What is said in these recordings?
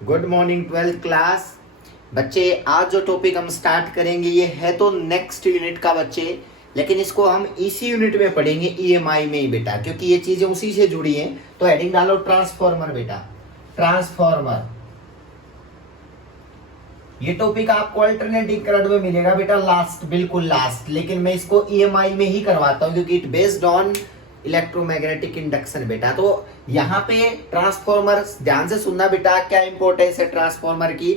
Good morning twelfth class. बच्चे आज जो टॉपिक हम स्टार्ट करेंगे ये है तो नेक्स्ट यूनिट का बच्चे, लेकिन इसको हम इसी यूनिट में पढ़ेंगे ईएमआई में ही बेटा, क्योंकि ये चीजें उसी से जुड़ी हैं। तो हेडिंग डालो ट्रांसफॉर्मर बेटा, ट्रांसफॉर्मर। ये टॉपिक आपको अल्टरनेटिव करंट में मिलेगा बेटा, लास्ट, बिल्कुल लास्ट, लेकिन मैं इसको ईएमआई में ही करवाता हूँ क्योंकि it based on electromagnetic induction बेटा। तो यहाँ पे ट्रांसफॉर्मर ध्यान से सुनना बेटा, क्या इंपॉर्टेंस है ट्रांसफॉर्मर की।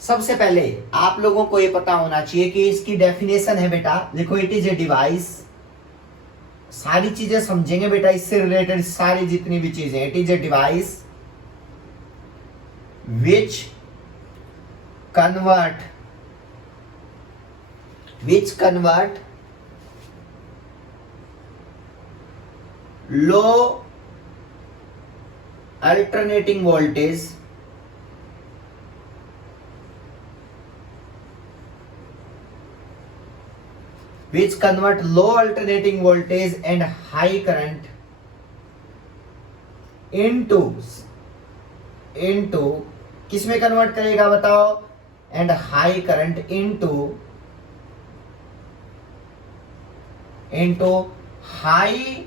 सबसे पहले आप लोगों को ये पता होना चाहिए कि इसकी डेफिनेशन है बेटा, देखो इट इज ए डिवाइस। सारी चीजें समझेंगे बेटा, इससे रिलेटेड सारी जितनी भी चीजें। It is a device which convert low alternating voltage and high current into किस में कन्वर्ट करेगा बताओ, and high current into high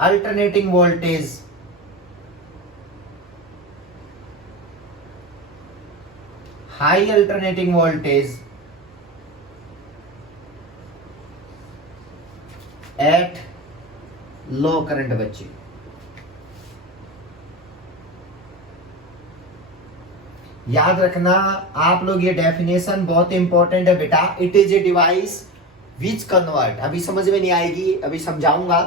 alternating voltage at low current बच्चे। याद रखना आप लोग, ये डेफिनेशन बहुत इंपॉर्टेंट है बेटा। It is a device which convert, अभी समझ में नहीं आएगी, अभी समझाऊंगा।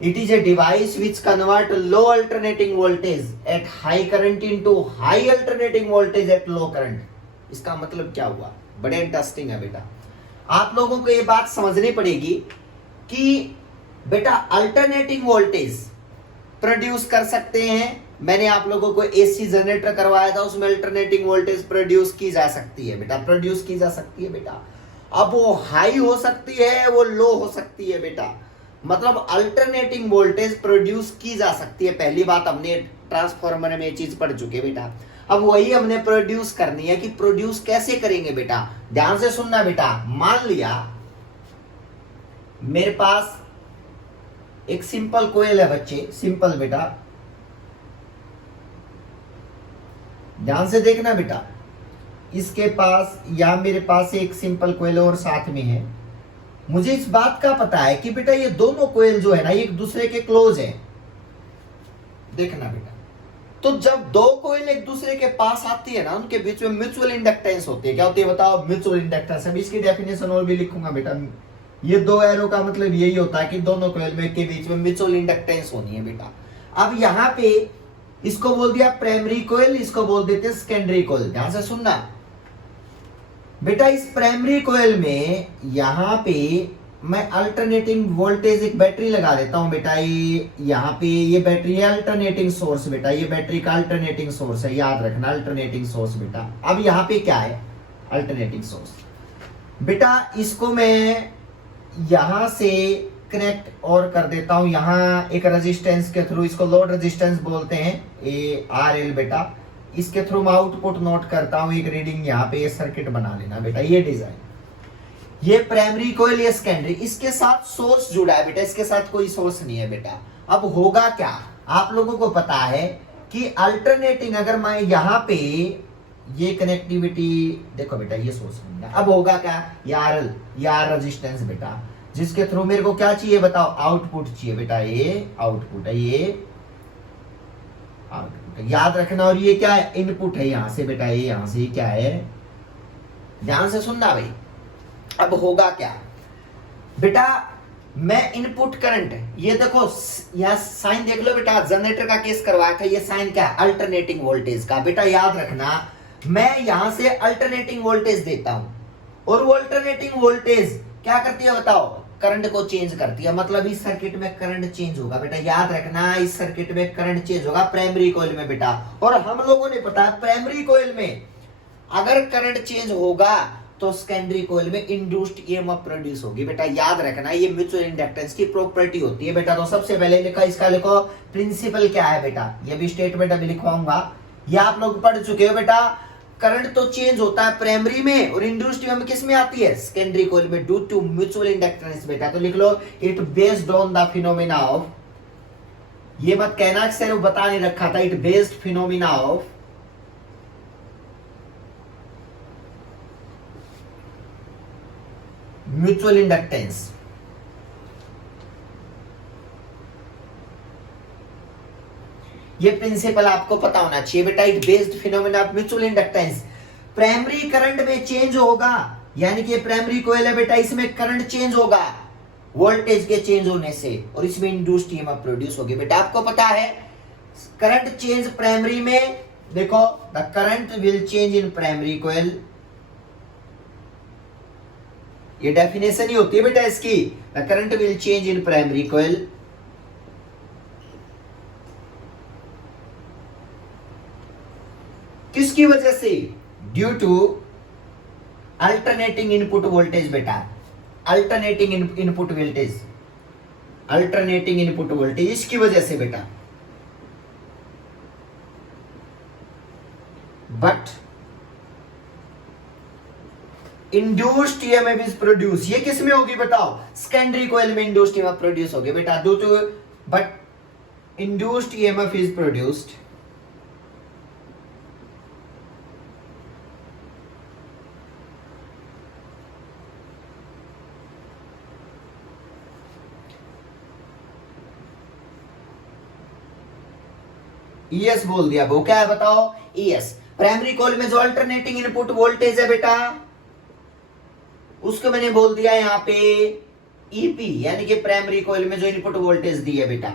It is a device which convert low alternating voltage at high current into high alternating voltage at low current. इसका मतलब क्या हुआ, बड़े इंटरेस्टिंग है बेटा। आप लोगों को ये बात समझनी पड़ेगी कि बेटा अल्टरनेटिंग वोल्टेज प्रोड्यूस कर सकते हैं। मैंने आप लोगों को एसी जनरेटर करवाया था, उसमें अल्टरनेटिंग वोल्टेज प्रोड्यूस की जा सकती है बेटा, प्रोड्यूस की जा सकती है बेटा। अब वो हाई हो सकती है, वो लो हो सकती है बेटा, मतलब अल्टरनेटिंग वोल्टेज प्रोड्यूस की जा सकती है। पहली बात हमने ट्रांसफार्मर में ये चीज पढ़ चुके हैं बेटा। अब वही हमने प्रोड्यूस करनी है कि प्रोड्यूस कैसे करेंगे बेटा, ध्यान से सुनना बेटा। मान लिया मेरे पास एक सिंपल कोयल है बच्चे, सिंपल बेटा, ध्यान से देखना बेटा। इसके पास या मेरे पास एक सिंपल कोयल और साथ में है। मुझे इस बात का पता है कि बेटा ये दोनों कोयल जो है ना, एक दूसरे के क्लोज है। देखना बेटा, तो जब दो कोयल एक दूसरे के पास आती है ना, उनके बीच में म्यूचुअल इंडक्टेंस होती है। क्या होती है बताओ, म्यूचुअल इंडक्टेंस। अभी इसकी डेफिनेशन और भी लिखूंगा बेटा। ये दो एरो का मतलब यही होता है कि दोनों कोयल में के बीच में म्यूचुअल इंडक्टेंस होनी है बेटा। अब यहाँ पे इसको बोल दिया प्राइमरी कोयल, इसको बोल देते हैं सेकेंडरी कोयल। ध्यान से सुनना बेटा, इस प्राइमरी कोयल में यहां पे मैं अल्टरनेटिंग वोल्टेज एक बैटरी लगा देता हूं बेटा। ये यहाँ पे ये बैटरी है अल्टरनेटिंग सोर्स बेटा, ये बैटरी का अल्टरनेटिंग सोर्स है, याद रखना अल्टरनेटिंग सोर्स बेटा। अब यहाँ पे क्या है, अल्टरनेटिंग सोर्स बेटा। इसको मैं यहां से कनेक्ट और कर देता हूं, यहां एक रेजिस्टेंस के थ्रू, इसको लोड रेजिस्टेंस बोलते हैं, ए आर एल बेटा। इसके थ्रू मैं आउटपुट नोट करता हूं, एक रीडिंग यहाँ पे। ये सर्किट बना लेना बेटा, ये डिजाइन, ये प्राइमरी कोयल, ये सेकेंडरी। इसके साथ सोर्स जुड़ा है बेटा, इसके साथ कोई सोर्स नहीं है बेटा। अब होगा क्या, आप लोगों को पता है कि अल्टरनेटिंग, अगर मैं यहाँ पे ये कनेक्टिविटी देखो बेटा, ये सोर्स बन गया। अब होगा क्या, यार यार रेजिस्टेंस बेटा, जिसके थ्रू मेरे को क्या चाहिए बताओ, आउटपुट चाहिए बेटा। ये आउटपुट है, ये आउटपुट है, याद रखना। और ये क्या है, इनपुट है यहाँ से बेटा, ये यहाँ से क्या है, ध्यान से सुनना भाई। अब होगा क्या बेटा, मैं इनपुट करंट, ये देखो यहाँ साइन देख लो बेटा, जनरेटर का केस करवाया था, ये साइन क्या है, अल्टरनेटिंग वोल्टेज का बेटा। याद रखना, मैं यहां से अल्टरनेटिंग वोल्टेज देता हूं, और वो अल्टरनेटिंग वोल्टेज क्या करती है बताओ, करंट को चेंज करती है। मतलब इस सर्किट में करंट चेंज होगा बेटा, याद रखना, इस सर्किट में करंट चेंज होगा प्राइमरी कॉइल में बेटा। और हम लोगों ने पता है प्राइमरी कॉइल में अगर करंट चेंज होगा तो सेकेंडरी कॉइल में इंड्यूस्ड ईएमएफ प्रोड्यूस होगी बेटा। याद रखना, ये म्यूचुअल इंडक्टेंस की प्रॉपर्टी होती है बेटा। तो सबसे पहले लिखा, इसका लिखो प्रिंसिपल क्या है बेटा, ये भी स्टेटमेंट अभी लिखवाऊंगा। ये आप लोग पढ़ चुके हो बेटा। करंट तो चेंज होता है प्राइमरी में और इंड्यूस्ड ईएमएफ किस में आती है, सेकेंडरी कॉइल में, ड्यू टू म्यूचुअल इंडक्टेंस बेटा। तो लिख लो it based on the phenomena of, ये मत कहना कि सर वो बता नहीं रखा था, it based phenomena of mutual inductance. ये प्रिंसिपल आपको पता होना चाहिए बेटा, it based phenomena of mutual inductance. Primary current में चेंज होगा, यानी कि प्राइमरी कोयल है बेटा, इसमें करंट चेंज होगा वोल्टेज के चेंज होने से, और इसमें इंड्यूस्ड ईएमएफ प्रोड्यूस होगी बेटा। आपको पता है करंट चेंज प्राइमरी में, देखो the current will change in primary coil, ये डेफिनेशन ही होती है बेटा इसकी, the current will change in primary coil किसकी वजह से, due to alternating input voltage बेटा, alternating input voltage, alternating input voltage इसकी वजह से बेटा। But induced EMF is produce, ये किस में होगी बताओ, सेकेंडरी कॉइल में इंड्यूस्ड ईएमएफ प्रोड्यूस होगी बेटा, due to, but induced EMF is produced ES बोल दिया, वो क्या है बताओ, ईएस। प्राइमरी कॉइल में जो अल्टरनेटिंग इनपुट वोल्टेज है बेटा, उसको मैंने बोल दिया यहाँ पे ईपी, यानी कि प्राइमरी कॉइल में जो इनपुट वोल्टेज दी है बेटा,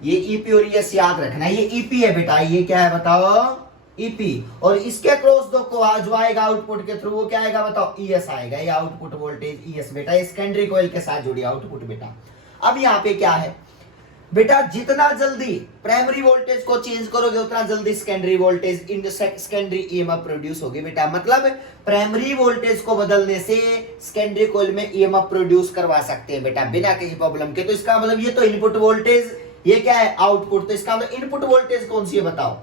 ये ईपी और ईएस याद रखना, ये ईपी है बेटा, ये क्या है बताओ, ईपी। और इसके क्रॉस दो को जो आएगा आउटपुट के थ्रू, वो क्या आएगा बताओ, ईएस आएगा, ये आउटपुट वोल्टेज ईएस बेटा, ये सेकेंडरी कॉइल के साथ जुड़ी आउटपुट बेटा। अब यहाँ पे क्या है बेटा, जितना जल्दी प्राइमरी वोल्टेज को चेंज करोगे उतना जल्दी secondary voltage in secondary EMF produce होगी बेटा। मतलब प्राइमरी वोल्टेज को बदलने से सेकेंडरी कॉइल में ईएमएफ प्रोड्यूस करवा सकते हैं बेटा बिना किसी प्रॉब्लम के। तो इसका मतलब ये तो इनपुट वोल्टेज, ये क्या है आउटपुट, तो इसका मतलब इनपुट वोल्टेज कौन सी है बताओ,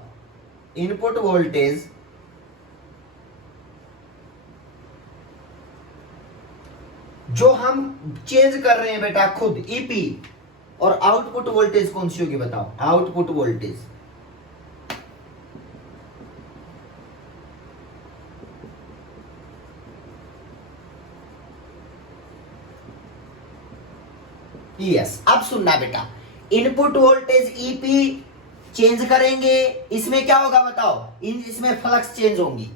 इनपुट वोल्टेज जो हम चेंज कर रहे हैं बेटा खुद, ईपी, और आउटपुट वोल्टेज कौन सी होगी बताओ, आउटपुट वोल्टेज। यस, अब सुनना बेटा, इनपुट वोल्टेज ईपी चेंज करेंगे, इसमें क्या होगा बताओ, इसमें फ्लक्स चेंज होंगी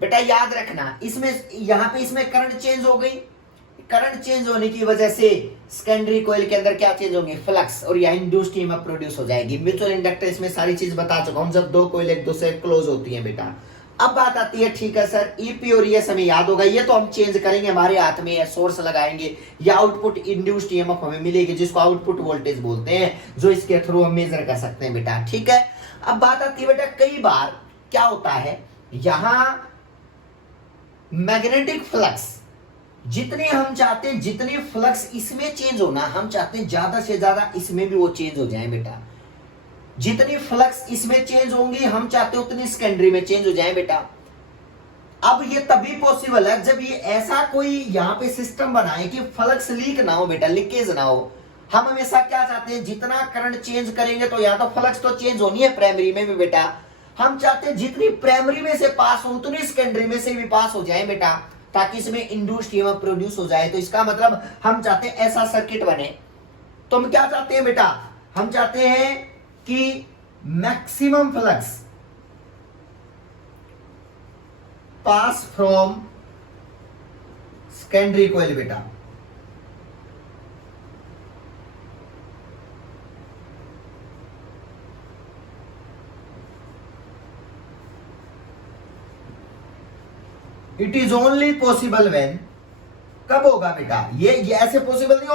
बेटा, याद रखना। इसमें यहां पे इसमें करंट चेंज हो गई, करंट चेंज होने की वजह से सेकेंडरी कॉइल के अंदर क्या चेंज होंगे, फ्लक्स, और यह इंड्यूस्ड ईएमएफ प्रोड्यूस हो जाएगी। म्यूचुअल इंडक्टेंस में सारी चीज बता चुका हूं, जब दो कॉइल एक दूसरे क्लोज होती हैं बेटा। अब बात आती है, ठीक है सर ईपी और ईएस हमें याद होगा, ये तो हम चेंज करेंगे, हमारे हाथ में है, सोर्स लगाएंगे, या आउटपुट इंड्यूस्ड ईएमएफ हमें मिलेगी, जिसको आउटपुट वोल्टेज बोलते हैं, जो इसके थ्रू हम मेजर कर सकते हैं बेटा, ठीक है। अब बात आती है बेटा, कई बार क्या होता है, यहां मैग्नेटिक फ्लक्स जितने हम चाहते हैं, जितनी फ्लक्स इसमें चेंज होना हम चाहते हैं, ज्यादा से ज्यादा इसमें भी वो चेंज हो जाए बेटा। जितनी फ्लक्स इसमें चेंज होंगी हम चाहते हैं उतनी सेकेंडरी में चेंज हो जाए बेटा। अब ये तभी पॉसिबल है जब ये ऐसा कोई यहाँ पे सिस्टम बनाए कि फ्लक्स लीक ना हो बेटा, लीकेज ना हो। हम हमेशा क्या चाहते हैं, जितना करंट चेंज करेंगे तो या तो फ्लक्स तो चेंज होनी है प्राइमरी में भी बेटा, हम चाहते हैं जितनी प्राइमरी में से पास हो उतनी सेकेंडरी में से भी पास हो जाए बेटा, ताकि इसमें इंड्यूस्ड ईएमएफ प्रोड्यूस हो जाए। तो इसका मतलब हम चाहते हैं ऐसा सर्किट बने। तो हम क्या चाहते हैं बेटा, हम चाहते हैं कि maximum flux pass from secondary coil बेटा। It is only possible when, कब होगा बेटा, ये ऐसे पॉसिबल नहीं,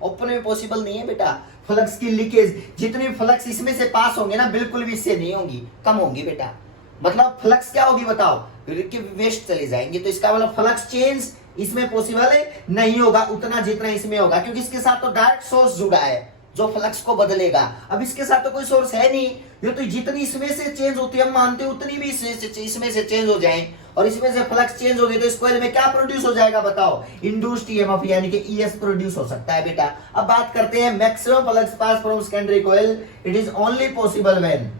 ओपन में पॉसिबल नहीं है बेटा। फ्लक्स की लीकेज, जितनी फ्लक्स इसमें से पास होंगे ना, बिल्कुल भी इससे नहीं होंगी, कम होंगी बेटा। मतलब फ्लक्स क्या होगी बताओ, कि वेस्ट चले जाएंगे। तो इसका मतलब फ्लक्स चेंज इसमें पॉसिबल है नहीं होगा उतना जितना इसमें होगा, क्योंकि इसके साथ तो डायरेक्ट सोर्स जुड़ा है, जो फ्लक्स को बदलेगा। अब इसके साथ तो कोई सोर्स है नहीं, ये तो जितनी इसमें से चेंज होती है हम मानते हैं उतनी भी इसमें से चेंज हो जाए, और इसमें से फ्लक्स चेंज हो गई तो इस कॉइल में क्या प्रोड्यूस हो जाएगा बताओ, इंड्यूस्ड ईएमएफ यानी कि ईएस प्रोड्यूस हो सकता है बेटा। अब बात करते हैं maximum flux pass from secondary coil, it is only possible when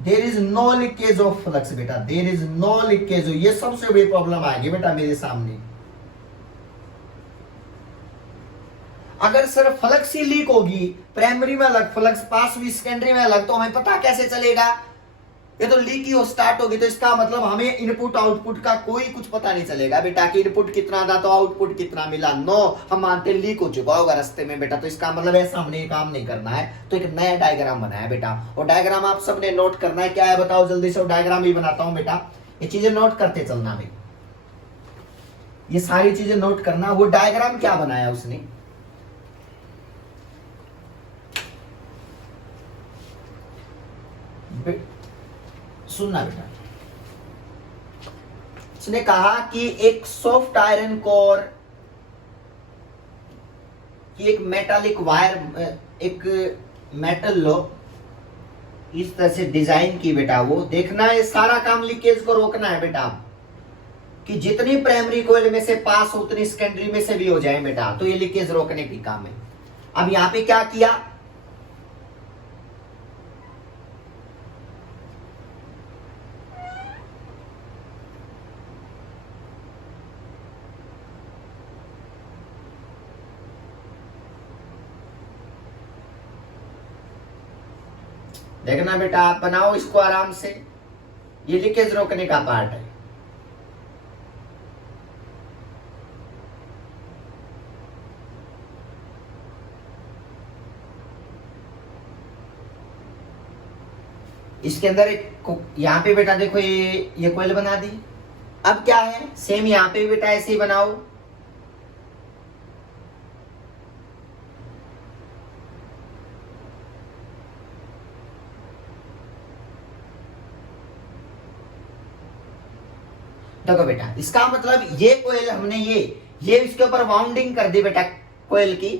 there is no leakage of flux बेटा, देयर इज नो लीकेज। ये सबसे बड़ी प्रॉब्लम आएगी बेटा मेरे सामने। अगर सिर्फ फ्लक्स ही लीक होगी, प्राइमरी में अलग फ्लक्स पास हुई सेकेंडरी में अलग, तो हमें पता कैसे चलेगा, ये तो लीक ही हो स्टार्ट होगी, तो इसका मतलब हमें इनपुट आउटपुट का कोई कुछ पता नहीं चलेगा बेटा कि इनपुट कितना था तो आउटपुट कितना मिला। नो, हम मानते हैं लीक हो चुका होगा रास्ते में बेटा, तो इसका मतलब ऐसा हमने ये काम नहीं करना है। तो एक नया डायग्राम बनाया बेटा, और डायग्राम आप सबने नोट करना है। क्या है बताओ जल्दी से, डायग्राम ही बनाता हूं बेटा, ये चीजें नोट करते चलना में, ये सारी चीजें नोट करना। वो डायग्राम क्या बनाया उसने, सुनना बेटा, उसने कहा कि एक सॉफ्ट आयरन कोर की एक मेटालिक वायर, एक मेटल लो इस तरह से डिजाइन की बेटा। वो देखना है सारा काम लीकेज को रोकना है बेटा, कि जितनी प्राइमरी कोयल में से पास हो उतनी सेकेंडरी में से भी हो जाए बेटा, तो ये लीकेज रोकने की काम है। अब यहां पे क्या किया, देखना बेटा, आप बनाओ इसको आराम से, ये लीकेज रोकने का पार्ट है। इसके अंदर एक यहां पे बेटा देखो ये कोयल बना दी। अब क्या है, सेम यहां पे बेटा ऐसे ही बनाओ। देखो बेटा, इसका मतलब ये कोयल हमने ये इसके ऊपर वाउंडिंग कर दी बेटा कोयल की।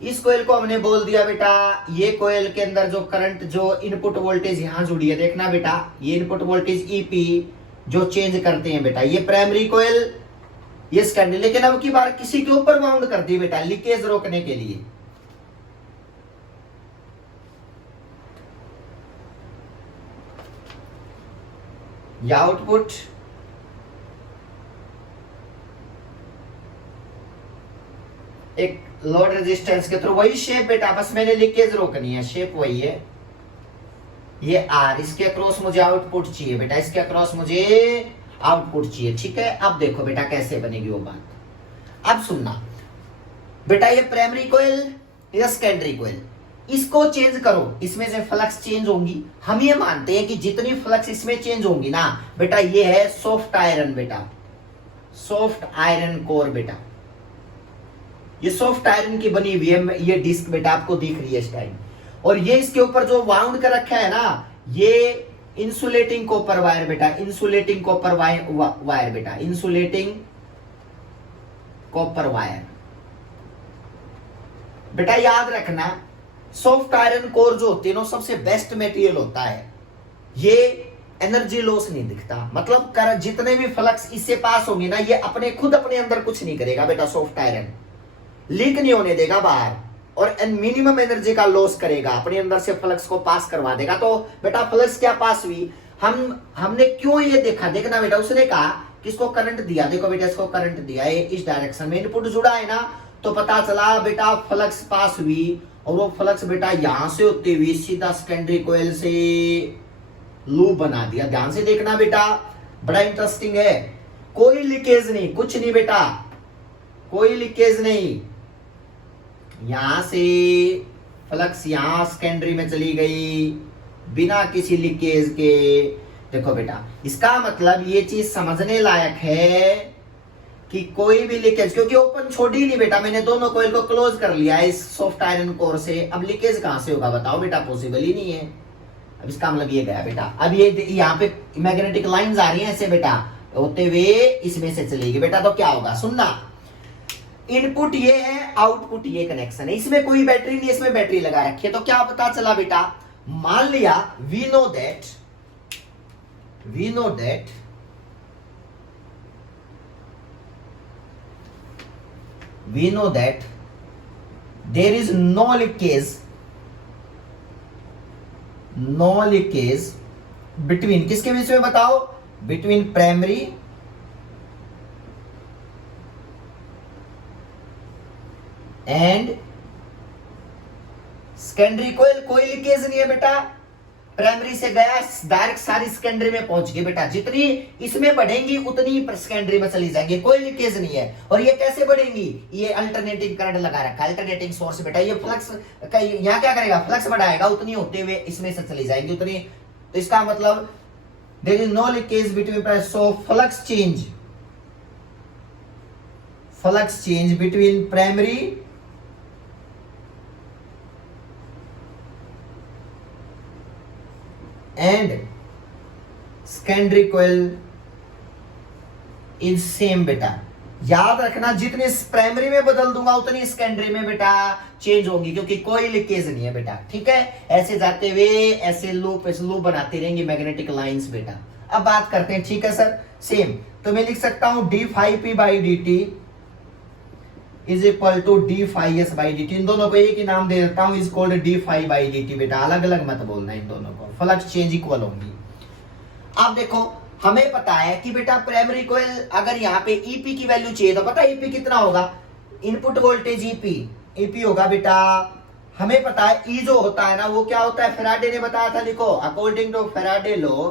इस कोयल को हमने बोल दिया बेटा, ये कोयल के अंदर जो करंट, जो इनपुट वोल्टेज यहां जुड़ी है, देखना बेटा, ये इनपुट वोल्टेज ईपी जो चेंज करते हैं बेटा, ये प्राइमरी कोयल, ये सेकेंडरी। लेकिन अब की बार किसी के ऊपर वाउंड कर दी बेटा लीकेज रोकने के लिए। या आउटपुट एक लोड रेजिस्टेंस के थ्रू, वही शेप बेटा, बस मैंने लीकेज रोकनी है, शेप वही है। ये आर, इसके अक्रॉस मुझे आउटपुट चाहिए बेटा, इसके अक्रॉस मुझे आउटपुट चाहिए, ठीक है। अब देखो बेटा कैसे बनेगी वो बात। अब सुनना बेटा, ये प्राइमरी कोयल या सेकेंडरी कोयल, इसको चेंज करो, इसमें से फ्लक्स चेंज होंगी। हम ये मानते हैं कि जितनी फ्लक्स इसमें चेंज होंगी ना बेटा, ये है सॉफ्ट आयरन बेटा, सॉफ्ट आयरन कोर बेटा, ये सॉफ्ट आयरन की बनी हुई है ये डिस्क बेटा, आपको दिख रही है इस टाइम। और ये इसके ऊपर जो वाउंड कर रखा है ना, ये इंसुलेटिंग कॉपर वायर बेटा, इंसुलेटिंग कॉपर वायर बेटा, इंसुलेटिंग कॉपर वायर बेटा। याद रखना, सॉफ्ट आयरन कोर जो होती है ना, सबसे बेस्ट मटेरियल होता है। ये एनर्जी लॉस नहीं दिखता, मतलब जितने भी फ्लक्स इससे पास होंगे ना, ये अपने खुद अपने अंदर कुछ नहीं करेगा बेटा। सॉफ्ट आयरन लीक नहीं होने देगा बाहर, और मिनिमम एनर्जी का लॉस करेगा, अपने अंदर से फ्लक्स को पास करवा देगा। तो बेटा फ्लक्स क्या पास हुई, हमने क्यों ये देखा, देखना बेटा, उसने कहा कि इसको करंट दिया, देखो बेटा इसको करंट दिया है इस डायरेक्शन में, इनपुट जुड़ा है ना, तो पता चला बेटा फ्लक्स पास हुई, और वो फ्लक्स बेटा यहां से होते हुए सीधा सेकेंडरी कोयल से लूप बना दिया। ध्यान से देखना बेटा, बड़ा इंटरेस्टिंग है। कोई लीकेज नहीं, कुछ नहीं बेटा, कोई लीकेज नहीं। यहां से फ्लक्स यहां सेकेंडरी में चली गई बिना किसी लीकेज के। देखो बेटा, इसका मतलब ये चीज समझने लायक है कि कोई भी लीकेज, क्योंकि ओपन छोड़ी नहीं बेटा, मैंने दोनों कोयल को क्लोज कर लिया है इस सॉफ्ट आयरन कोर से। अब लीकेज कहां से होगा बताओ बेटा, पॉसिबल ही नहीं है। अब इसका मतलब ये गया बेटा। अब ये यहाँ पे मैग्नेटिक लाइंस आ रही हैं ऐसे बेटा, होते हुए इसमें से चलेगी बेटा, तो क्या होगा सुनना। इनपुट ये है, आउटपुट ये कनेक्शन है, इसमें कोई बैटरी नहीं, इसमें बैटरी लगा रखी है। तो क्या पता चला बेटा, मान लिया we know that there is no leakage between, किसके बीच में बताओ, between primary and secondary coil. कोई लीकेज नहीं है बेटा, प्राइमरी से गया डायरेक्ट सारी सेकेंडरी में पहुंच गई बेटा, जितनी इसमें बढ़ेंगी उतनी सेकेंडरी में चली जाएंगी, कोई लीकेज नहीं है। और ये कैसे बढ़ेंगी, ये अल्टरनेटिंग करंट लगा रखा है, अल्टरनेटिंग सोर्स बेटा, ये फ्लक्स यहां क्या करेगा, फ्लक्स बढ़ाएगा, उतनी होते हुए इसमें से चली जाएंगी उतनी। तो इसका मतलब there is no leakage between, so flux change between primary and secondary coil is same बेटा। याद रखना, जितनी प्राइमरी में बदल दूंगा उतनी सेकेंडरी में बेटा चेंज होगी, क्योंकि कोई लीकेज नहीं है बेटा। ठीक है, ऐसे जाते हुए ऐसे लूप बनाते रहेंगे मैग्नेटिक लाइंस बेटा। अब बात करते हैं, ठीक है सर, सेम तो मैं लिख सकता हूं d∅p/dt is equal to d∅s/dt। इन दोनों को एक ही नाम दे देता हूं, इज कॉल्ड d∅/dt बेटा, अलग अलग मत बोलना इन दोनों को, फ्लक्स चेंज इक्वल होंगी। अब देखो, हमें पता है कि बेटा प्राइमरी कोयल अगर यहाँ पे ईपी की वैल्यू चाहिए तो पता है ईपी कितना होगा, इनपुट वोल्टेज ईपी होगा बेटा। हमें पता है ई जो होता है ना वो क्या होता है, फैराडे ने बताया था, लिखो, अकॉर्डिंग टू फैराडे लॉ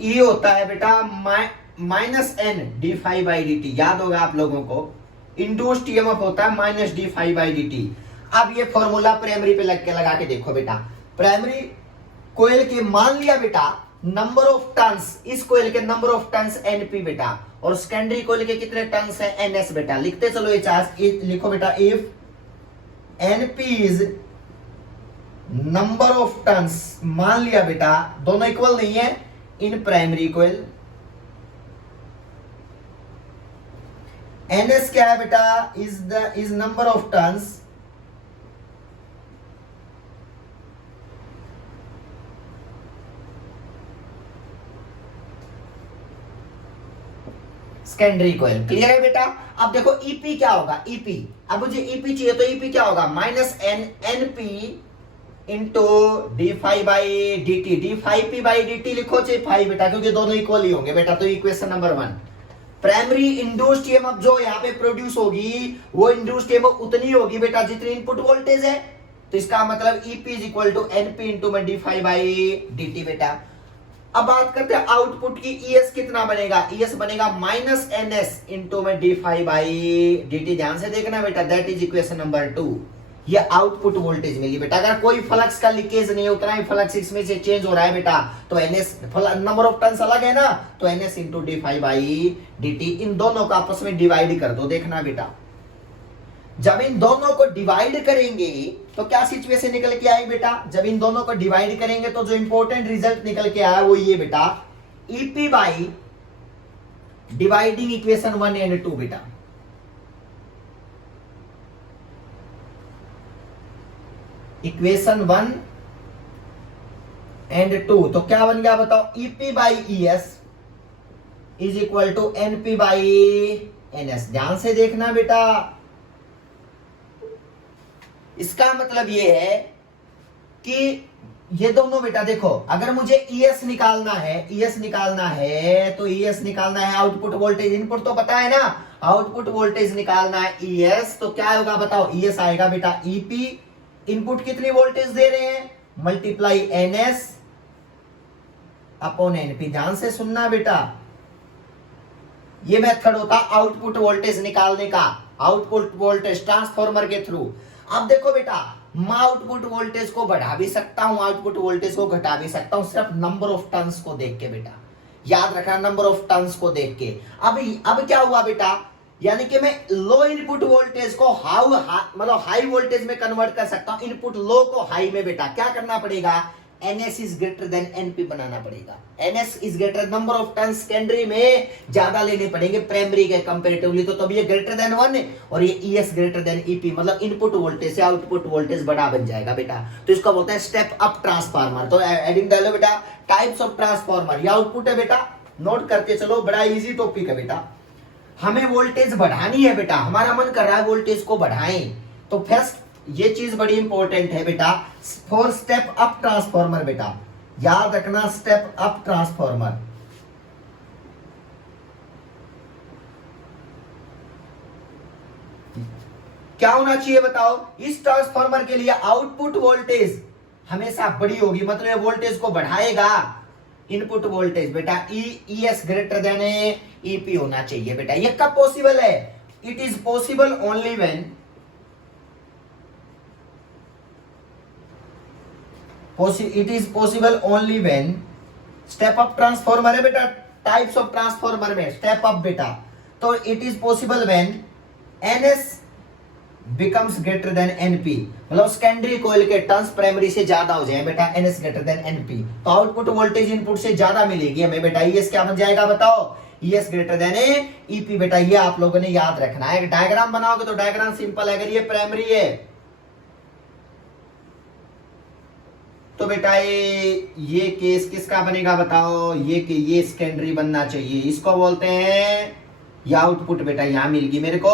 ई होता है बेटा -n d∅/dt, याद होगा आप लोगों को। इंड्यूस्ड ईएमएफ होता है -d∅/dt। अब ये फॉर्मूला प्राइमरी पे लगा के देखो बेटा, प्राइमरी कोयल के मान लिया बेटा नंबर ऑफ टर्न्स, इस कोयल के नंबर ऑफ टर्न्स np बेटा, और सेकेंडरी कोयल के कितने टर्न्स है ns बेटा। लिखते चलो ये चार्ज, लिखो बेटा, if np is number of turns, मान लिया बेटा दोनों इक्वल नहीं है इन प्राइमरी कोयल, ns क्या है बेटा, is number of turns secondary coil. Clear है बेटा। अब देखो ईपी क्या होगा, ईपी, अब मुझे ईपी चाहिए तो ईपी क्या होगा, -np इंटू d∅/dt, d∅p/dt लिखो चाहे फाई बेटा, क्योंकि दोनों इक्वल ही होंगे बेटा। तो equation number 1, primary induced EMF जो यहाँ पे प्रोड्यूस होगी वो इंड्यूस्ड ईएमएफ उतनी होगी बेटा जितनी इनपुट वोल्टेज है। तो इसका मतलब EP is equal to np into d∅/dt बेटा। अब बात करते हैं आउटपुट की, ES कितना बनेगा, ES बनेगा -ns इंटू d∅/dt। ध्यान से देखना बेटा, दैट इज इक्वेशन नंबर 2। ये आउटपुट वोल्टेज मिली बेटा। अगर कोई फ्लक्स का लीकेज नहीं, उतना ही फ्लक्स इसमें से चेंज हो रहा है बेटा, तो ns नंबर ऑफ टर्न्स अलग है ना, तो ns इंटू d∅/dt, इन दोनों को आपस में डिवाइड कर दो। देखना बेटा, जब इन दोनों को डिवाइड करेंगे तो क्या सिचुएशन निकल के आएगी बेटा, जब इन दोनों को डिवाइड करेंगे तो जो इंपॉर्टेंट रिजल्ट निकल के आया वो ये बेटा, EP by dividing equation 1 and 2 बेटा। इक्वेशन 1 एंड 2 तो क्या बन गया बताओ, EP by ES is equal to NP by NS. ध्यान से देखना बेटा, इसका मतलब ये है कि ये दोनों बेटा देखो, अगर मुझे ES निकालना है तो ES निकालना है आउटपुट वोल्टेज, इनपुट तो पता है ना, आउटपुट वोल्टेज निकालना है ES, तो क्या होगा बताओ, ES आएगा बेटा EP, इनपुट कितनी वोल्टेज दे रहे हैं, मल्टीप्लाई NS अपॉन NP। ध्यान से सुनना बेटा, ये मेथड होता आउटपुट वोल्टेज निकालने का, आउटपुट वोल्टेज ट्रांसफार्मर के थ्रू। अब देखो बेटा, मैं आउटपुट वोल्टेज को बढ़ा भी सकता हूं, आउटपुट वोल्टेज को घटा भी सकता हूं, सिर्फ नंबर ऑफ टर्न्स को देख के बेटा, याद रखना, नंबर ऑफ टर्न्स को देख के। अब क्या हुआ बेटा, यानी कि मैं लो इनपुट वोल्टेज को हाई वोल्टेज में कन्वर्ट कर सकता हूं, इनपुट लो को हाई में बेटा। क्या करना पड़ेगा, NS is greater than NP बनाना पड़ेगा। NS is greater, number of turn secondary में ज्यादा लेने पड़ेंगे प्राइमरी के कंपैरेटिवली, तो तब ये ग्रेटर देन 1 और ये ES ग्रेटर देन EP, मतलब इनपुट वोल्टेज से आउटपुट वोल्टेज बड़ा बन जाएगा बेटा। तो इसको बोलते हैं स्टेप अप ट्रांसफार्मर। तो एडिंग डालो बेटा, टाइप्स ऑफ ट्रांसफार्मर, ये आउटपुट है बेटा, नोट करके चलो, बड़ा इजी टॉपिक है बेटा। हमें वोल्टेज बढ़ानी है बेटा, हमारा मन कर रहा है वोल्टेज को बढ़ाएं, तो फर्स्ट ये चीज बड़ी इंपॉर्टेंट है बेटा, फॉर स्टेप अप ट्रांसफार्मर बेटा, याद रखना स्टेप अप ट्रांसफार्मर। क्या होना चाहिए बताओ, इस ट्रांसफार्मर के लिए आउटपुट वोल्टेज हमेशा बड़ी होगी, मतलब ये वोल्टेज को बढ़ाएगा। इनपुट वोल्टेज बेटा ES ग्रेटर देन EP होना चाहिए बेटा। ये कब पॉसिबल है? It is possible only when, it is possible only when step up transformer है बेटा, टाइप्स ऑफ ट्रांसफार्मर में स्टेप अप बेटा, तो it is possible when NS becomes greater than NP, मतलब सेकेंडरी कोयल के टर्न्स प्राइमरी से ज्यादा हो जाए बेटा, NS ग्रेटर देन NP, तो आउटपुट वोल्टेज इनपुट से ज्यादा मिलेगी हमें बेटा। ES क्या बन जाएगा बताओ, ES ग्रेटर देन EP बेटा। ये आप लोगों ने याद रखना है। डायग्राम बनाओगे तो डायग्राम सिंपल है, अगर ये प्राइमरी है तो बेटा ये केस किसका बनेगा बताओ, ये सेकेंडरी बनना चाहिए, इसको बोलते हैं, ये आउटपुट बेटा यहां मिल गई मेरे को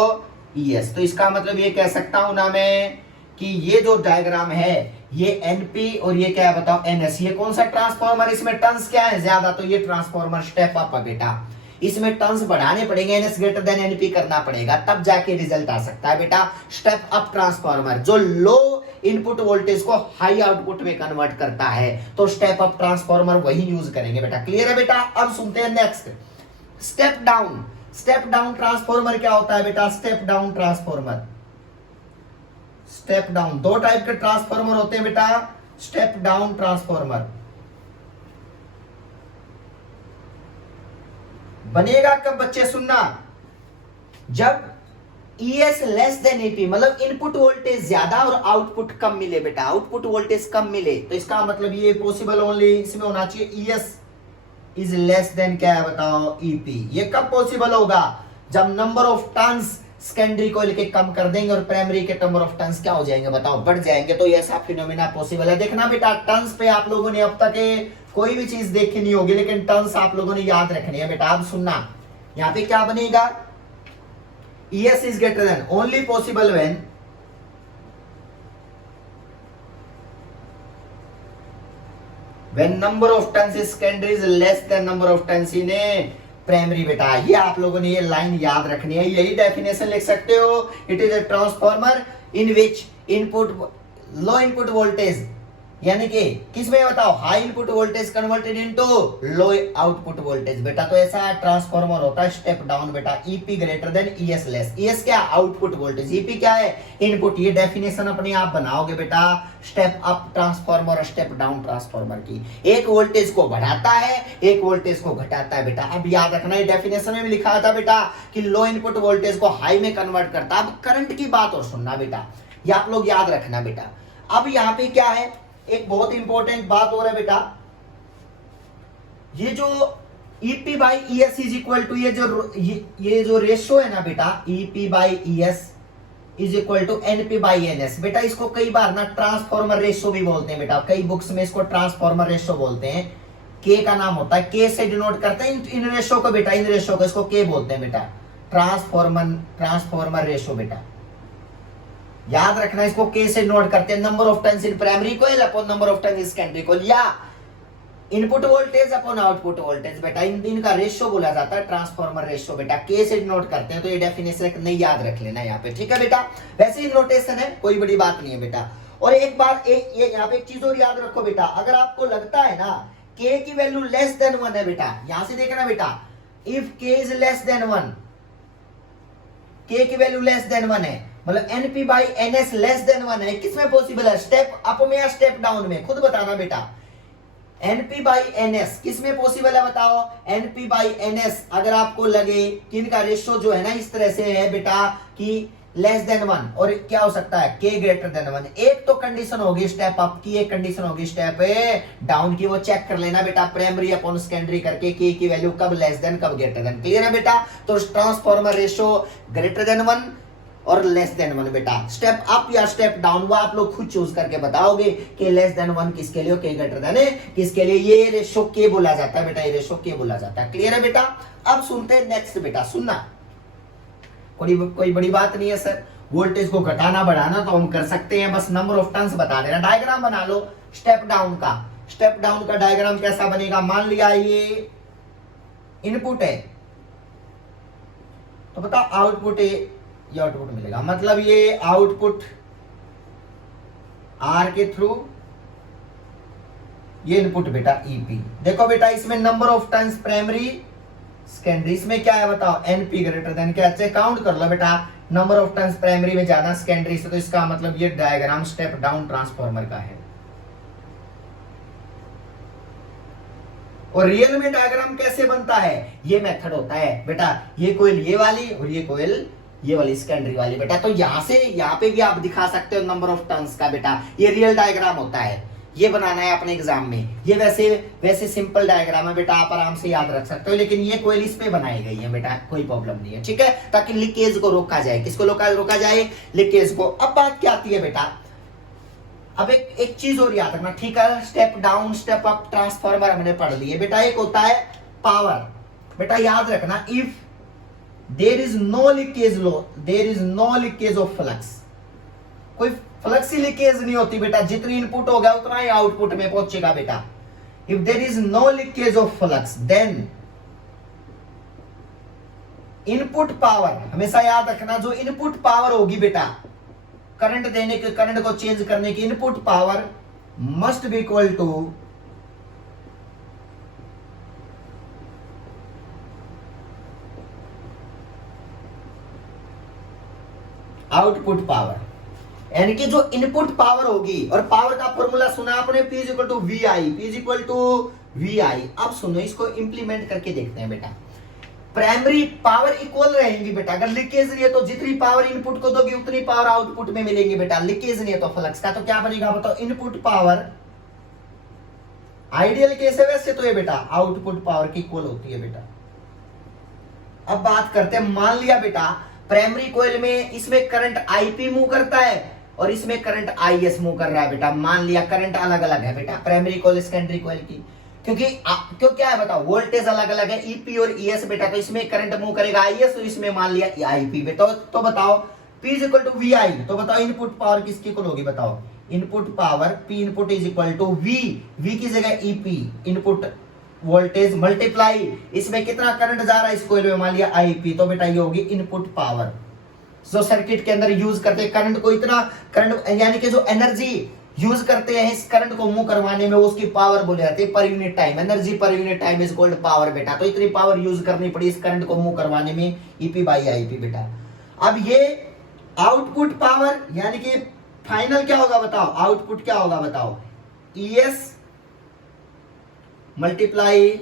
ES। तो इसका मतलब ये कह सकता हूं ना मैं कि ये जो डायग्राम है ये NP और ये क्या है बताओ NS, ये कौन सा ट्रांसफार्मर, इसमें टर्न्स क्या है ज्यादा, तो ये ट्रांसफार्मर स्टेप अप है बेटा, इसमें टर्न्स बढ़ाने पड़ेंगे, NS ग्रेटर देन NP करना पड़ेगा, तब जाके रिजल्ट आ सकता है बेटा। स्टेप अप ट्रांसफार्मर जो लो इनपुट वोल्टेज को हाई आउटपुट में कन्वर्ट करता है, तो स्टेप अप ट्रांसफार्मर वही यूज करेंगे बेटा। क्लियर है बेटा? अब सुनते हैं next, step down. Step down transformer क्या होता है बेटा? Step down transformer, step down, दो टाइप के ट्रांसफार्मर होते हैं बेटा, स्टेप डाउन ट्रांसफार्मर बनेगा कब बच्चे सुनना, जब ES लेस देन EP, मतलब इनपुट वोल्टेज ज्यादा और आउटपुट कम मिले बेटा, आउटपुट वोल्टेज कम मिले, तो इसका मतलब ये पॉसिबल ओनली इसमें होना चाहिए ES इज लेस देन क्या है बताओ EP। ये कब पॉसिबल होगा? जब number of turns secondary coil के कम कर देंगे और प्राइमरी के नंबर ऑफ टर्न्स क्या हो जाएंगे बताओ, बढ़ जाएंगे, तो ऐसा फिनोमेना पॉसिबल है। देखना बेटा, टर्न्स पे आप लोगों ने अब तक कोई भी चीज देखी नहीं होगी, लेकिन टर्न्स आप लोगों ने याद रखनी है बेटा। अब सुनना, यहां पे क्या बनेगा, ES is greater than, only possible when number of turns in secondary is less than number of turns in primary बेटा। ये आप लोगों ने ये लाइन याद रखनी है, यही डेफिनेशन लिख सकते हो। It is a transformer in which input low input voltage, यानी कि किसमें बताओ, high input voltage converted into low output voltage बेटा। तो ऐसा ट्रांसफार्मर होता है स्टेप डाउन बेटा। EP greater than ES less, ES क्या आउटपुट वोल्टेज, EP क्या है इनपुट। ये डेफिनेशन अपने आप बनाओगे बेटा स्टेप अप ट्रांसफार्मर और स्टेप डाउन ट्रांसफार्मर की। एक वोल्टेज को बढ़ाता है, एक वोल्टेज को घटाता है बेटा। अब याद रखना, ये डेफिनेशन में भी लिखा था बेटा कि लो इनपुट वोल्टेज को हाई में कन्वर्ट करता है। अब करंट की बात और सुनना बेटा, ये आप लोग याद रखना बेटा। अब यहाँ पे क्या है, एक बहुत इंपॉर्टेंट बात हो रहा है बेटा, ये जो EP by ES is equal to ये जो रेशो है ना बेटा, EP by ES is equal to NP by NS बेटा। इसको कई बार ना ट्रांसफार्मर रेशो भी बोलते हैं बेटा, कई बुक्स में इसको ट्रांसफार्मर रेशो बोलते हैं। K का नाम होता है, K से डिनोट करते हैं इन रेशो को बेटा, इन रेशो को इसको K बोलते हैं बेटा, ट्रांसफार्मर रेशो बेटा। याद रखना, इसको K से नोट करते हैं, number of turns in primary coil upon number of turns in secondary coil, या input voltage upon output voltage बेटा। इन का रेशियो बोला जाता है ट्रांसफार्मर रेशियो बेटा। K से नोट करते हैं, तो ये डेफिनेशन नहीं याद रख लेना यहाँ पे, ठीक है बेटा। वैसे ही नोटेशन है, कोई बड़ी बात नहीं है बेटा। और एक बार ये यहाँ पे एक चीज और याद रखो बेटा, अगर आपको लगता है ना K की वैल्यू लेस देन 1 है बेटा, यहां से देखना बेटा, if K is less than 1, K की वैल्यू लेस देन 1 है, मतलब NP by NS less than 1 है, किसमें पॉसिबल है, स्टेप अप में या स्टेप डाउन में, खुद बताना बेटा। NP बाई NS किसमें पॉसिबल है बताओ, NP बाई NS अगर आपको लगे कि इनका रेशियो जो है ना इस तरह से है बेटा कि लेस देन 1 और क्या हो सकता है के ग्रेटर देन 1। एक तो कंडीशन होगी स्टेप अप की, एक कंडीशन होगी स्टेप डाउन की, वो चेक कर लेना बेटा प्राइमरी अपॉन सेकेंडरी करके के की वैल्यू कब लेस देन कब ग्रेटर देन। क्लियर है बेटा। तो ट्रांसफॉर्मर रेशो ग्रेटर देन 1 और लेस देन 1 बेटा। स्टेप अप या स्टेप डाउन वो आप लोग खुद चूज करके बताओगे कि लेस देन 1 किसके लिए, के ग्रेटर देन किसके लिए। ये रेशो के बोला जाता है बेटा, ये रेशो के बोला जाता है। क्लियर है बेटा। अब सुनते हैं नेक्स्ट बेटा, सुनना कोई बड़ी बात नहीं है सर, वोल्टेज को घटाना बढ़ाना तो हम कर सकते हैं, बस नंबर ऑफ टर्न्स बता देना। डायग्राम बना लो स्टेप डाउन का। स्टेप डाउन का डायग्राम कैसा बनेगा, मान लिया ये इनपुट है तो बताओ आउटपुट ये आउटपुट मिलेगा, मतलब ये आउटपुट आर के थ्रू, ये इनपुट बेटा ईपी। देखो बेटा इसमें number of turns primary secondary, इसमें क्या है बताओ एनपी ग्रेटर देन क्या है, काउंट कर लो बेटा। नंबर ऑफ टर्न्स प्राइमरी में ज्यादा सेकेंडरी से, तो इसका मतलब ये डायग्राम स्टेप डाउन ट्रांसफॉर्मर का है। और रियल में डायग्राम कैसे बनता है, ये मेथड होता है बेटा, ये कोइल ये वाली और ये कोइल ये वाली सेकेंडरी वाली बेटा। तो यहां से यहां पे भी आप दिखा सकते हो नंबर ऑफ टर्न्स का बेटा, ये रियल डायग्राम होता है, ये बनाना है अपने एग्जाम में। ये वैसे सिंपल डायग्राम है बेटा, आप आराम से याद रख सकते हो, लेकिन ये कोइल इस पे बनाई गई है बेटा, कोई प्रॉब्लम नहीं है, ठीक है, ताकि लीकेज को रोका जाए। किसको रोका जाए, लीकेज को। अब बात क्या आती है बेटा, अब एक चीज और याद रखना, ठीक है, step down step up transformer हमने पढ़ लिए बेटा। एक होता है पावर, बेटा याद रखना, if there is no leakage लो, there is no leakage of flux, कोई फ्लक्स ही लीकेज नहीं होती बेटा, जितनी इनपुट हो गया उतना ही आउटपुट में पहुंचेगा बेटा। If there is no leakage of flux then input power, हमेशा याद रखना, जो इनपुट पावर होगी बेटा करंट देने के, करंट को चेंज करने की input power must be equal to output power. यानी कि जो इनपुट पावर होगी, और पावर का फॉर्मूला सुना आपने, P is equal to V I, P is equal to V I. अब सुनो, इसको इंप्लीमेंट करके देखते हैं बेटा। प्राइमरी पावर इक्वल रहेंगी बेटा, अगर लीकेज नहीं है तो जितनी पावर इनपुट को दोगी उतनी पावर आउटपुट में मिलेंगी बेटा। लीकेज नहीं है तो फ्लक्स का, तो क्या बनेगा बताओ, इनपुट पावर आइडियल केस है वैसे तो ये बेटा आउटपुट पावर की इक्वल होती है बेटा। अब बात करते हैं, मान लिया बेटा प्राइमरी कॉइल में इसमें करंट आईपी मूव करता है और इसमें करंट आईएस मूव कर रहा है बेटा। मान लिया करंट अलग अलग है बेटा प्राइमरी कॉइल सेकेंडरी कॉइल की, क्यों क्या है बताओ, वोल्टेज अलग अलग है ईपी और ईएस बेटा, तो इसमें करंट मूव करेगा आईएस और इसमें मान लिया आईपी बेटा। तो बताओ P is equal to V I, तो बताओ इनपुट पावर किसकी इक्वल होगी बताओ, input power P input is equal to V की जगह ईपी इनपुट वोल्टेज मल्टीप्लाई इसमें कितना करंट जा रहा है इस कॉइल में, मान लिया आईपी, तो बेटा ये होगी इनपुट पावर। जो सर्किट के अंदर यूज करते हैं करंट को, इतना करंट यानी कि जो एनर्जी यूज करते हैं इस करंट को मूव करवाने में, उसकी पावर बोले जाते हैं per unit time, energy per unit time is called power बेटा। तो इतनी पावर यूज करनी पड़ी इस करंट को मूव करवाने में, ईपी बाई आईपी बेटा। अब ये आउटपुट पावर यानी कि फाइनल क्या होगा बताओ, आउटपुट क्या होगा बताओ, ईएस मल्टीप्लाई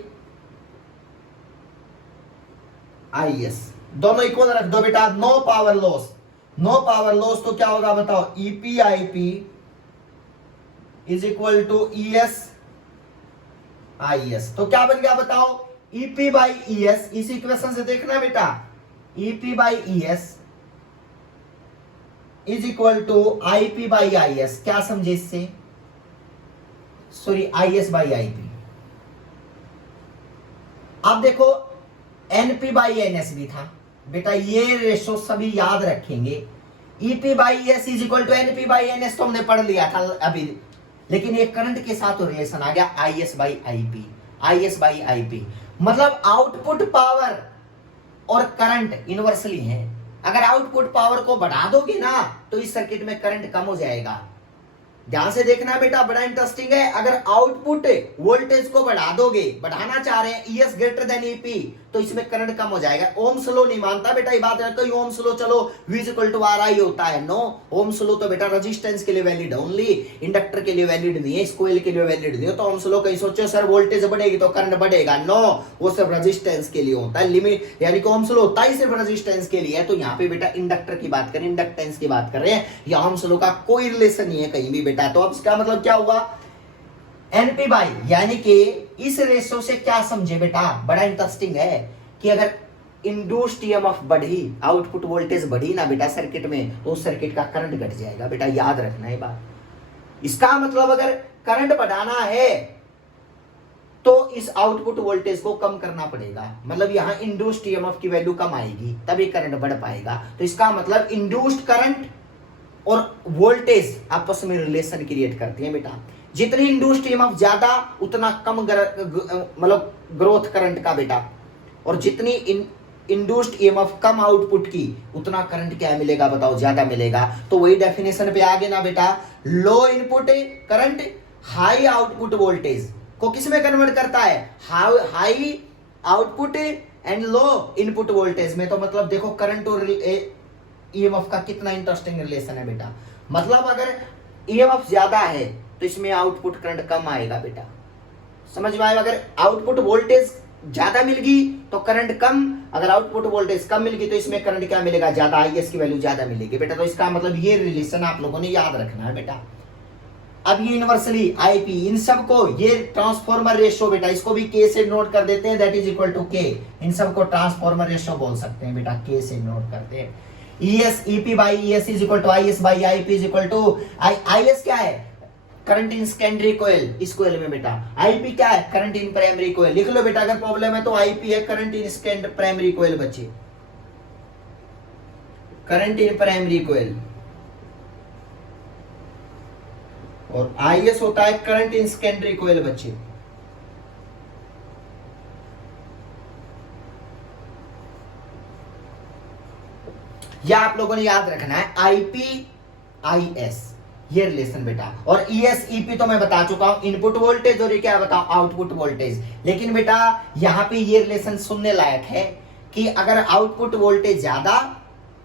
आईएस, दोनों इक्वल रख दो बेटा। No power loss, no power loss तो क्या होगा बताओ, EP IP is equal to ES IS. तो क्या बन गया बताओ, ईपी बाई ईएस, इस इक्वेशन से देखना बेटा, EP by ES is equal to IP by IS. क्या समझे इससे, सॉरी आईएस बाई आईपी। अब देखो एनपी बाई एनएस भी था बेटा, ये रेशो सभी याद रखेंगे। EP by S is equal to NP by NS तो हमने पढ़ लिया था अभी, लेकिन ये करंट के साथ रिलेशन आ गया IS by IP, IS by IP, मतलब आउटपुट पावर और करंट इनवर्सली है। अगर आउटपुट पावर को बढ़ा दोगे ना तो इस सर्किट में करंट कम हो जाएगा। ध्यान से देखना बेटा, बड़ा इंटरेस्टिंग है। अगर आउटपुट वोल्टेज को बढ़ा दोगे, बढ़ाना चाह रहे हैं ईएस ग्रेटर देन ईपी, तो इसमें करंट कम हो जाएगा। ओम्स लॉ नहीं मानता बेटा ये बात है, कहीं ओम्स लॉ चलो V इक्वल टू RI होता है, नो, ओम्स लॉ तो बेटा रेजिस्टेंस के लिए वैलिड है ओनली, इंडक्टर के लिए वैलिड नहीं है, इस कोयल के लिए वैलिड नहीं है। तो ओम्स लॉ कहीं सोचो सर वोल्टेज बढ़ेगी तो करंट बढ़ेगा, नो, वो सिर्फ रेजिस्टेंस के लिए होता है, लिमिट यानी कि ओम्स लॉ होता ही सिर्फ रेजिस्टेंस के लिए है। तो यहाँ पे बेटा इंडक्टर की बात करें, इंडक्टेंस की बात कर रहे हैं, या ओम्स लॉ का कोई रिलेशन नहीं है कहीं भी बेटा। तो अब इसका मतलब क्या हुआ, NP बाई, यानी कि इस रेशो से क्या समझे बेटा, बड़ा इंटरेस्टिंग है कि अगर इंड्यूस्ड ईएमएफ बढ़ी, आउटपुट वोल्टेज बढ़ी ना बेटा सर्किट में, तो उस सर्किट का करंट घट जाएगा बेटा, याद रखना है बात। इसका मतलब अगर करंट बढ़ाना है तो इस आउटपुट वोल्टेज को कम करना पड़ेगा, मतलब यहां इंड्यूस्ड ईएमएफ की वैल्यू कम आएगी तभी करंट बढ़ पाएगा। तो इसका मतलब इंड्यूस्ड करंट और वोल्टेज आपस में रिलेशन क्रिएट करती है बेटा, जितनी इंड्यूस्ड ईएमएफ ज्यादा उतना कम मतलब ग्रोथ करंट का बेटा, और जितनी इंड्यूस्ड ईएमएफ कम आउटपुट की उतना करंट क्या मिलेगा बताओ, ज्यादा मिलेगा। तो वही डेफिनेशन पे आ गए ना बेटा, low input current high output voltage को किस में कन्वर्ट करता है, high output and low input voltage में। तो मतलब देखो करंट और ईएमएफ का कितना इंटरेस्टिंग रिलेशन है बेटा, मतलब अगर ईएमएफ ज्यादा है तो इसमें आउटपुट करंट कम आएगा बेटा, समझ में आएगा। अगर आउटपुट वोल्टेज ज्यादा मिल गई तो करंट कम, अगर आउटपुट वोल्टेज कम मिल गई तो इसमें करंट क्या मिलेगा, ज्यादा, आईएस की वैल्यू ज्यादा मिलेगी बेटा। तो इसका मतलब ये रिलेशन आप लोगों ने याद रखना है बेटा। अब ये यूनिवर्सली आईपी, इन सब को ये ट्रांसफॉर्मर रेशियो बेटा, इसको भी के से नोट कर देते हैं, दैट इज इक्वल टू के, इन सब को ट्रांसफॉर्मर रेशियो बोल सकते हैं बेटा, के से नोट करते हैं। ES EP by ES is equal to IS by IP is equal to IS क्या है, करंट इन सेकेंडरी कोयल, इस कोयल में बेटा। IP क्या है, करंट इन प्राइमरी कोयल, लिख लो बेटा अगर प्रॉब्लम है तो। IP है current in secondary primary coil बच्चे, करंट इन प्राइमरी कोयल, और IS होता है करंट इन सेकेंडरी कोयल बच्चे। या आप लोगों ने याद रखना है IP IS ये रिलेशन बेटा, और ES EP तो मैं बता चुका हूं इनपुट वोल्टेज, और ये क्या बताओ आउटपुट वोल्टेज। लेकिन बेटा यहां पे ये रिलेशन सुनने लायक है कि अगर आउटपुट वोल्टेज ज्यादा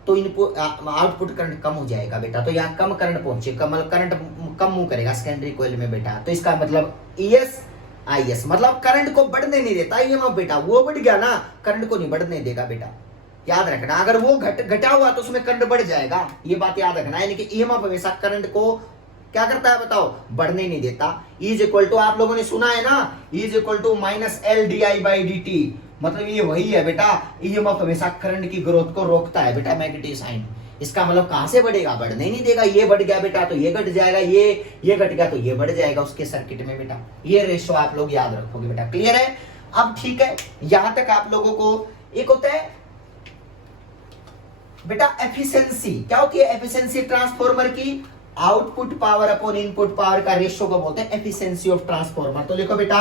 तो इनपुट आउटपुट करंट कम हो जाएगा बेटा, तो यहाँ कम करंट पहुंचे, करंट कम मूव करेगा सेकेंडरी कोयल में बेटा। तो इसका मतलब ES IS मतलब करंट को बढ़ने नहीं देता ये बेटा, वो बढ़ गया ना करंट को नहीं बढ़ने देगा बेटा, याद रखना। अगर वो घटा हुआ तो उसमें करंट बढ़ जाएगा, ये बात याद रखना। यानी कि ईएमएफ हमेशा करंट को क्या करता है बताओ, बढ़ने नहीं देता। इज इक्वल टू आप लोगों ने सुना है ना, is equal to minus LdI/dt, मतलब ये वही है बेटा, ईएमएफ हमेशा करंट की ग्रोथ को रोकता है बेटा, नेगेटिव साइन। इसका मतलब कहां से बढ़ेगा, बढ़ने नहीं देगा। ये बढ़ गया बेटा तो ये घट जाएगा, ये घट गया तो ये बढ़ जाएगा उसके सर्किट में बेटा। ये रेशियो आप लोग याद रखोगे बेटा, क्लियर है। अब ठीक है, यहां तक आप लोगों को एक होता है बेटा एफिशिएंसी, क्या होती है एफिशिएंसी ट्रांसफॉर्मर की, output power upon input power का रेशियो को बोलते हैं एफिशिएंसी ऑफ ट्रांसफॉर्मर। तो लिखो बेटा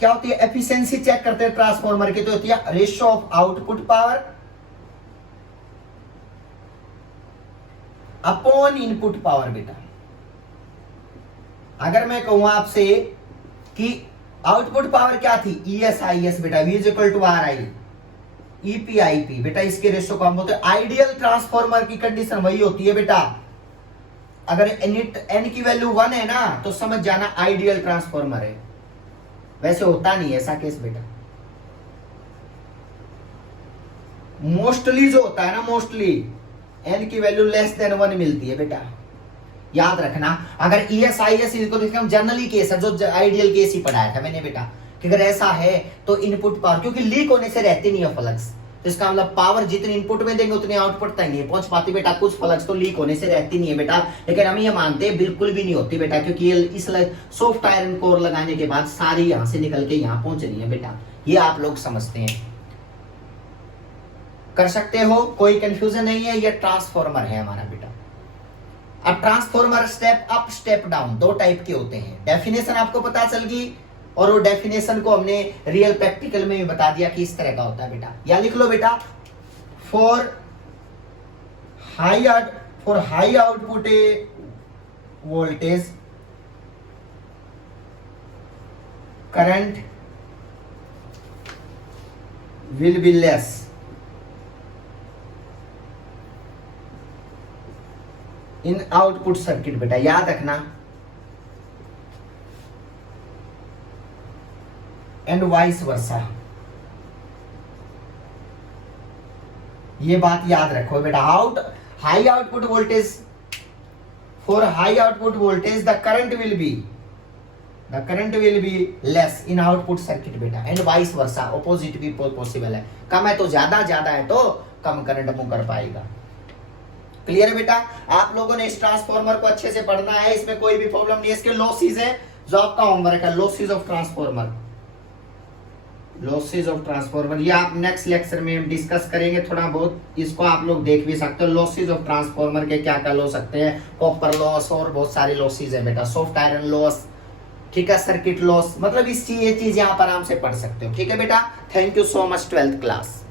क्या होती है एफिशिएंसी, चेक करते हैं ट्रांसफॉर्मर की, तो होती है ratio of output power upon input power बेटा। अगर मैं कहूं आपसे कि आउटपुट पावर क्या थी, ES/IS बेटा, V is equal to RI EP/IP बेटा, इसके रेशियो को हम बोलते हैं आइडियल ट्रांसफॉर्मर की कंडीशन वही होती है बेटा। अगर n की वैल्यू 1 है ना तो समझ जाना आइडियल ट्रांसफॉर्मर है, वैसे होता नहीं है ऐसा केस बेटा। मोस्टली जो होता है ना, मोस्टली n की वैल्यू लेस देन 1 मिलती है बेटा, याद रखना। अगर ES/IS इसको जनरली केस है, जो आइडियल केस ही पढ़ाया था मैंने बेटा, कि अगर ऐसा है तो इनपुट पावर, क्योंकि लीक होने से रहती नहीं है फ्लक्स, तो इसका मतलब पावर जितनी इनपुट में देंगे उतनी आउटपुट तक नहीं पहुंच पाती बेटा। कुछ फ्लक्स तो लीक होने से रहती नहीं है बेटा, लेकिन हम ये मानते हैं बिल्कुल भी नहीं होती बेटा, क्योंकि ये इस सॉफ्ट आयरन कोर लगाने के बाद सारी यहां से निकल के यहां पहुंच रही है बेटा, ये आप लोग समझते हैं, कर सकते हो, कोई कंफ्यूजन नहीं है। ये ट्रांसफॉर्मर है हमारा बेटा। अब transformer step up step down दो टाइप के होते हैं, डेफिनेशन आपको पता चल गई, और वो डेफिनेशन को हमने रियल प्रैक्टिकल में भी बता दिया कि इस तरह का होता है बेटा। या लिख लो बेटा, for high output voltage current will be less in output circuit। बेटा याद रखना, and vice versa। ये बात याद रखो बेटा। High output voltage, for high output voltage the current will be less in output circuit बेटा, एंड वाइस वर्सा, ऑपोजिट भी पॉसिबल है। कम है तो ज्यादा, ज्यादा है तो कम करंट मूव कर पाएगा। क्लियर है बेटा? आप लोगों ने इस ट्रांसफॉर्मर को अच्छे से पढ़ना है, इसमें कोई भी प्रॉब्लम नहीं है। इसके लॉसेस है जो आपका होमवर्क है, losses of transformer, losses of transformer, ये आप नेक्स्ट लेक्चर में हम डिस्कस करेंगे थोड़ा बहुत। इसको आप लोग देख भी सकते हो, लॉसेस ऑफ ट्रांसफॉर्मर के क्या क्या लॉस सकते हैं, कॉपर लॉस और बहुत सारे लॉसेस है बेटा, सॉफ्ट आयरन लॉस, ठीक है, सर्किट लॉस, मतलब ये चीज यहाँ पर आराम से पढ़ सकते हो। ठीक है बेटा, thank you so much 12th class.